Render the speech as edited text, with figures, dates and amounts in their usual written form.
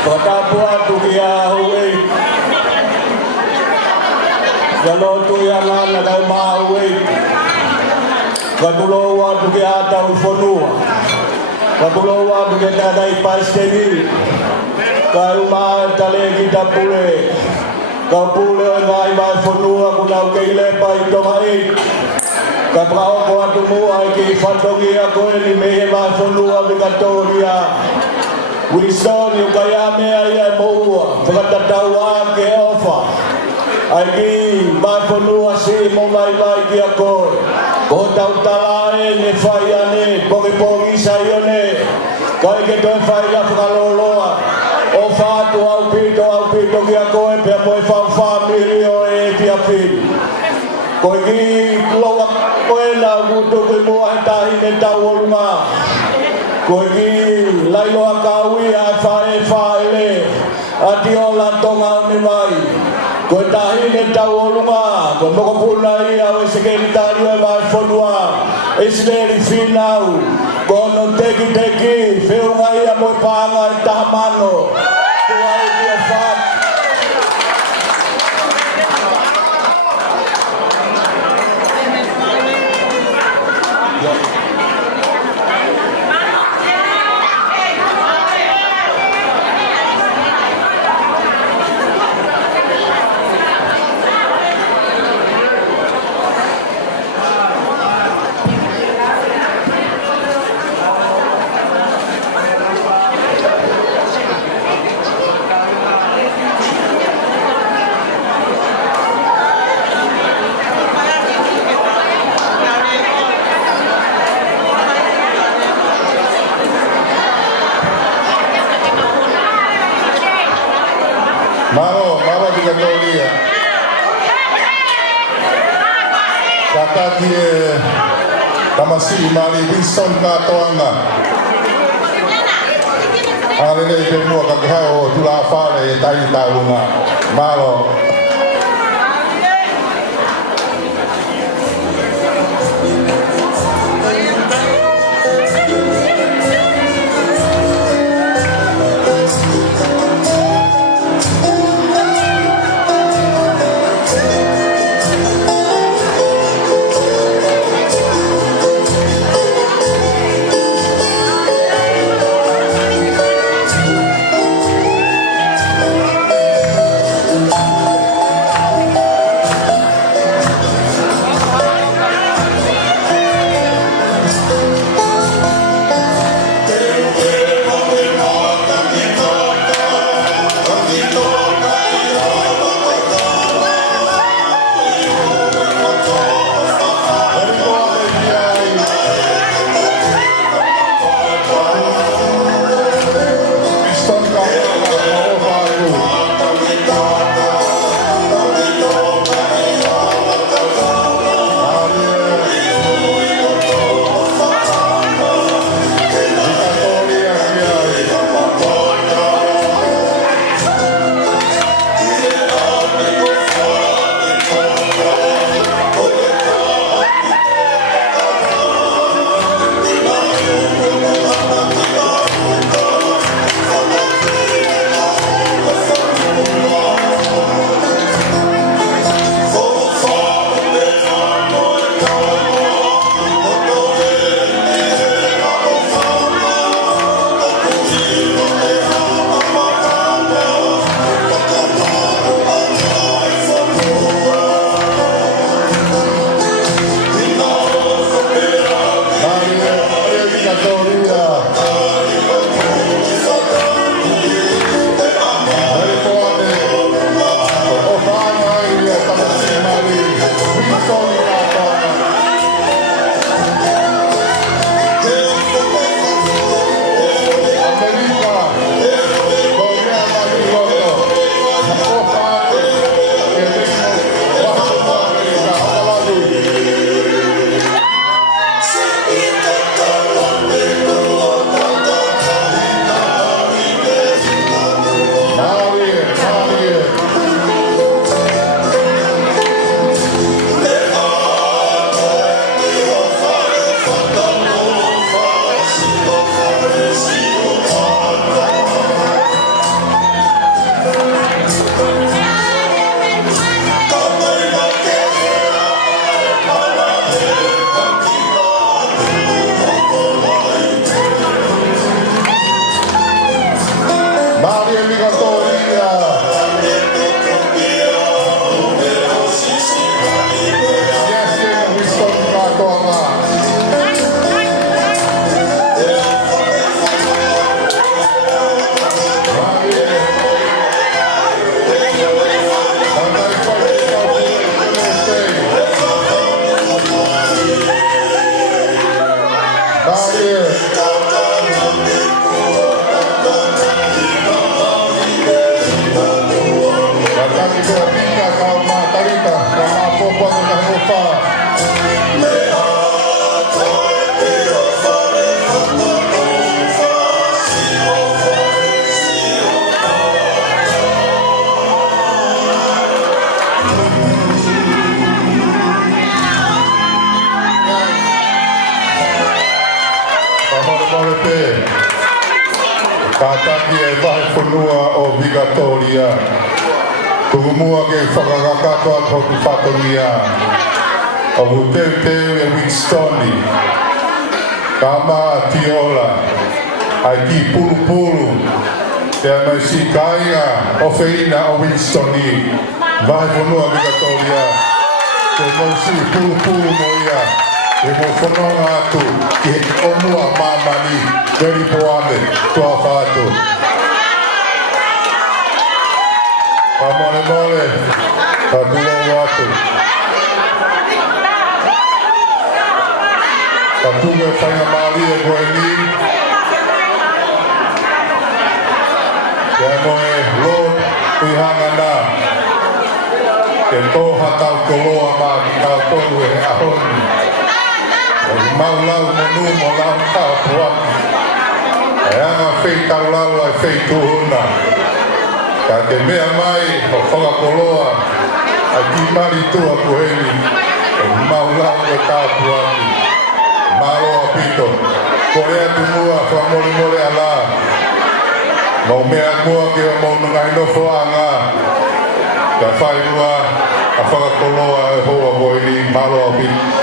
Patapua tukia hui. Kalau tu yang ana kau mau hui. Katulowa tukia tahu fonua. Katulowa tukia tadai pasteni. Kau mau tale kita pule. Kau pule ngai mai fonua kunau keile pai tomai. Kaprao ko atumua ki fandogia ko ni mehe mai fonua mikatoria. Wilson yung kayame ay maua, pagkatatawa ke ofa. Ay ki mafonua si mo mai ki ako. Ko tautalae ne faiane, pogi sayone. Kau ke to faia faloloa. Ofa tu au pito ki ako e pe mo fa family o e pia fil. Ko ki loa ko la guto ko mo atahi ne tawolma. Kogi lailo akawi fae atiola tonga ni mai ko tahi ne tawolunga ko moko pulai awe sekretari e mai fonua esleri finau ko no teki feu mai a mo panga tamano ko ai dia fa Maro digatoria. Kakaki tamasi mali Wilson katoanga. Alele pe mua kakao tula fale tai taunga. Maro Kataki e vai whanua o Victoria. Tungumua ke whakakakatua koku whatongia. O huteu teu e Winstoni. Kama tiola. Ai ki pulu pulu. Te mai si kainga o feina o Winstoni. Vai whanua Victoria. Te mausi pulu pulu moia. E mo whanonga atu ki o mua mamani. Veri poame tua whātu. Pa mole mole, pa bulo watu. Pa tunga whainga maari e koe ni. Te moe Lord Uihanga nā. Ke tōha tau koloa mā ki tau tonu e ahoni. Mau lau manu mo lau tau puaki. E anga whei tau lau ai whei tuhuna. Ka te mea mai o whakakoloa a ki mari tua kuheni. E mau lau e tau puaki. Māroa pito. Korea tu mua whamole mole ala. Mau mea mua ke o mau nungai nofo anga. Ka whai mua a whakakoloa e hoa kuheni. Māroa pito.